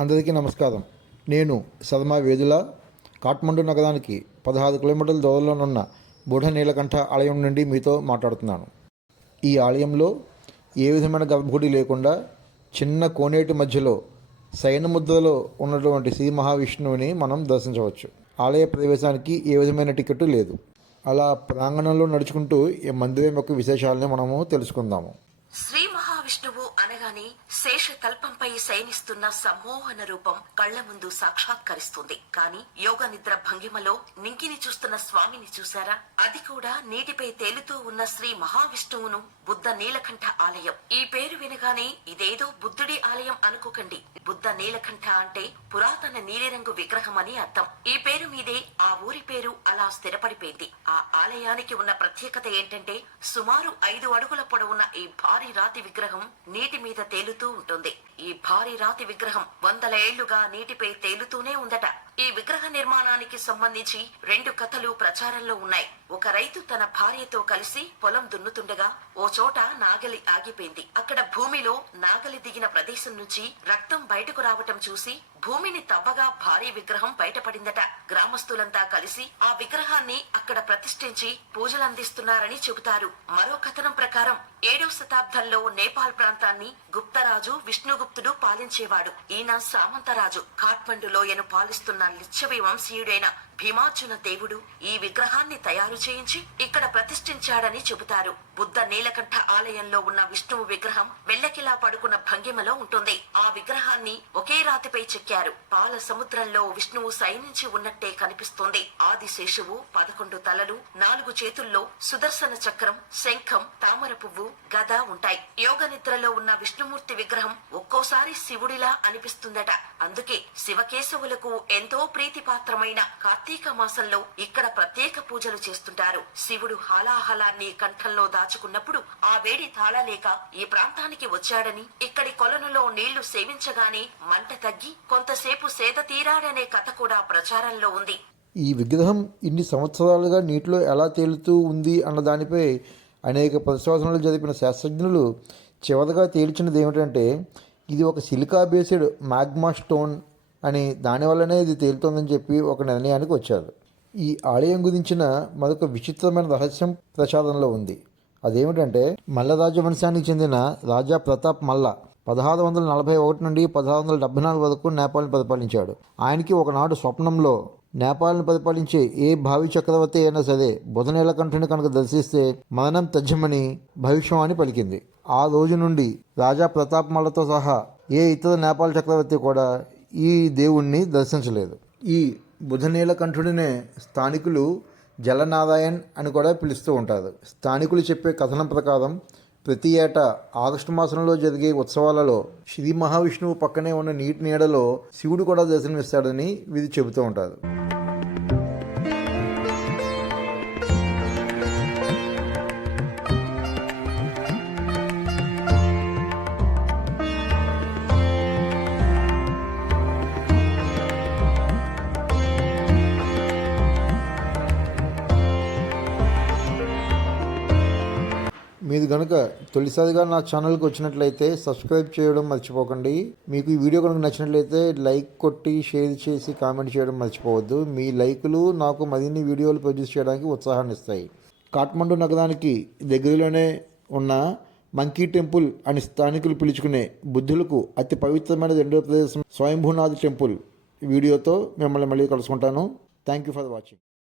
అందరికీ నమస్కారం. నేను సదమా వేదుల కాఠ్మండు నగరానికి 16 కిలోమీటర్ల దూరంలోనున్న బుఢ నీలకంఠ ఆలయం నుండి మీతో మాట్లాడుతున్నాను. ఈ ఆలయంలో ఏ విధమైన గర్భగుడి లేకుండా చిన్న కోనేటి మధ్యలో శయనముద్రలో ఉన్నటువంటి శ్రీ మహావిష్ణువుని మనం దర్శించవచ్చు. ఆలయ ప్రవేశానికి ఏ విధమైన టికెట్ లేదు. అలా ప్రాంగణంలో నడుచుకుంటూ ఈ మందిరం యొక్క విశేషాలని మనము తెలుసుకుందాము. శ్రీ మహావిష్ణువు అనగానే శేషతల్పంపై శయనిస్తున్న సమ్మోహన రూపం కళ్ల ముందు సాక్షాత్కరిస్తుంది. కాని యోగ నిద్ర భంగిమలో నింగిని చూస్తున్న స్వామిని చూశారా? అది కూడా నీటిపై తేలుతూ ఉన్న శ్రీ మహావిష్ణువును బుద్ధ నీలకంఠ ఆలయం. ఈ పేరు వినగానే ఇదేదో బుద్ధుడి ఆలయం అనుకోకండి. బుద్ధ నీలకంఠ అంటే పురాతన నీలిరంగు విగ్రహం అని అర్థం. ఈ పేరు మీదే ఆ ఊరి పేరు అలా స్థిరపడిపోయింది. ఆ ఆలయానికి ఉన్న ప్రత్యేకత ఏంటంటే సుమారు 5 అడుగుల పొడవున్న ఈ భారీ రాతి విగ్రహం నీటి మీద తేలుతూ ఉంటుంది. ఈ భారీ రాతి విగ్రహం 100 ఏళ్లుగా నీటిపై తేలుతూనే ఉందట. ఈ విగ్రహ నిర్మాణానికి సంబంధించి 2 కథలు ప్రచారంలో ఉన్నాయి. ఒక రైతు తన భార్యతో కలిసి పొలం దున్నుతుండగా ఓ చోట నాగలి ఆగిపోయింది. అక్కడ భూమిలో నాగలి దిగిన ప్రదేశం నుంచి రక్తం బయటకు రావటం చూసి భూమిని తవ్వగా భారీ విగ్రహం బయటపడిందట. గ్రామస్తులంతా కలిసి ఆ విగ్రహాన్ని అక్కడ ప్రతిష్ఠించి పూజలందిస్తున్నారని చెబుతారు. మరో కథనం ప్రకారం 7వ శతాబ్దంలో నేపాల్ ప్రాంతాన్ని గుప్తరాజు విష్ణుగుప్తుడు పాలించేవాడు. ఈయన సామంతరాజు. కాఠ్మండు లోయను పాలిస్తున్న లిచ్చవి వంశీయుడైన భీమార్జున దేవుడు ఈ విగ్రహాన్ని తయారు చేయించి ఇక్కడ ప్రతిష్ఠించాడని చెబుతారు. బుద్ధ నీలకంఠ ఆలయంలో ఉన్న విష్ణువు విగ్రహం వెల్లకిలా పడుకున్న భంగిమలో ఉంటుంది. ఆ విగ్రహాన్ని ఒకే రాతిపై చెక్కారు. పాల సముద్రంలో విష్ణువు శయనించి ఉన్నట్టే కనిపిస్తోంది. ఆదిశేషువు 11 తలలు, 4 చేతుల్లో సుదర్శన చక్రం, శంఖం, తామర పువ్వు, గద ఉంటాయి. యోగ నిద్రలో ఉన్న విష్ణుమూర్తి విగ్రహం ఒక్కోసారి శివుడిలా అనిపిస్తుందట. అందుకే శివకేశవులకు ఎంతో ప్రీతిపాత్రమైన కార్తీక మాసంలో ఇక్కడ ప్రత్యేక పూజలు చేస్తుంటారు. శివుడు హాలాహలాన్ని కంఠంలో దాచుకున్నప్పుడు ఆ వేడి తాళలేక ఈ ప్రాంతానికి వచ్చాడని, ఇక్కడి కొలనులో నీళ్లు సేవించగానే మంట తగ్గి కొంతసేపు సేద తీరాడనే కథ కూడా ప్రచారంలో ఉంది. ఈ విగ్రహం ఇన్ని సంవత్సరాలుగా నీటిలో ఎలా తేలుతూ ఉంది అన్న దానిపై అనేక పరిశోధనలు జరిపిన శాస్త్రజ్ఞులు చివరిగా తేల్చినది ఏమిటంటే ఇది ఒక సిలికా బేస్డ్ మ్యాగ్మా స్టోన్ అని, దానివల్లనే ఇది తేలుతోందని చెప్పి ఒక నిర్ణయానికి వచ్చారు. ఈ ఆలయం గురించిన మరొక విచిత్రమైన రహస్యం ప్రచారంలో ఉంది. అదేమిటంటే మల్ల రాజవంశానికి చెందిన రాజా ప్రతాప్ మల్ల 1641 నుండి 1674 వరకు నేపాల్ని పరిపాలించాడు. ఆయనకి ఒకనాడు స్వప్నంలో నేపాల్ని పరిపాలించే ఏ భావి చక్రవర్తి అయినా సరే బుధ నీలకంఠుని కనుక దర్శిస్తే మరణం తథ్యమని భవిష్యవాణి పలికింది. ఆ రోజు నుండి రాజా ప్రతాప్ మల్లతో సహా ఏ ఇతర నేపాల్ చక్రవర్తి కూడా ఈ దేవుణ్ణి దర్శించలేదు. ఈ బుధ నీలకంఠుడినే స్థానికులు జలనారాయణ్ అని కూడా పిలుస్తూ ఉంటారు. స్థానికులు చెప్పే కథనం ప్రకారం ప్రతి ఏటా ఆగస్టు మాసంలో జరిగే ఉత్సవాలలో శ్రీ మహావిష్ణువు పక్కనే ఉన్న నీటి నీడలో శివుడు కూడా దర్శనమిస్తాడని వీరు చెబుతూ ఉంటారు. మీరు కనుక తొలిసారిగా నా ఛానల్కి వచ్చినట్లయితే సబ్స్క్రైబ్ చేయడం మర్చిపోకండి. మీకు ఈ వీడియో కనుక నచ్చినట్లయితే లైక్ కొట్టి షేర్ చేసి కామెంట్ చేయడం మర్చిపోవద్దు. మీ లైకులు నాకు మరిన్ని వీడియోలు ప్రొడ్యూస్ చేయడానికి ఉత్సాహాన్ని ఇస్తాయి. కాఠ్మండు నగరానికి దగ్గరలోనే ఉన్న మంకీ టెంపుల్ అని స్థానికులు పిలుచుకునే బుద్ధులకు అతి పవిత్రమైన 2వ ప్రదేశం స్వయంభూనాథ్ టెంపుల్ వీడియోతో మిమ్మల్ని మళ్ళీ కలుసుకుంటాను. Thank you for watching.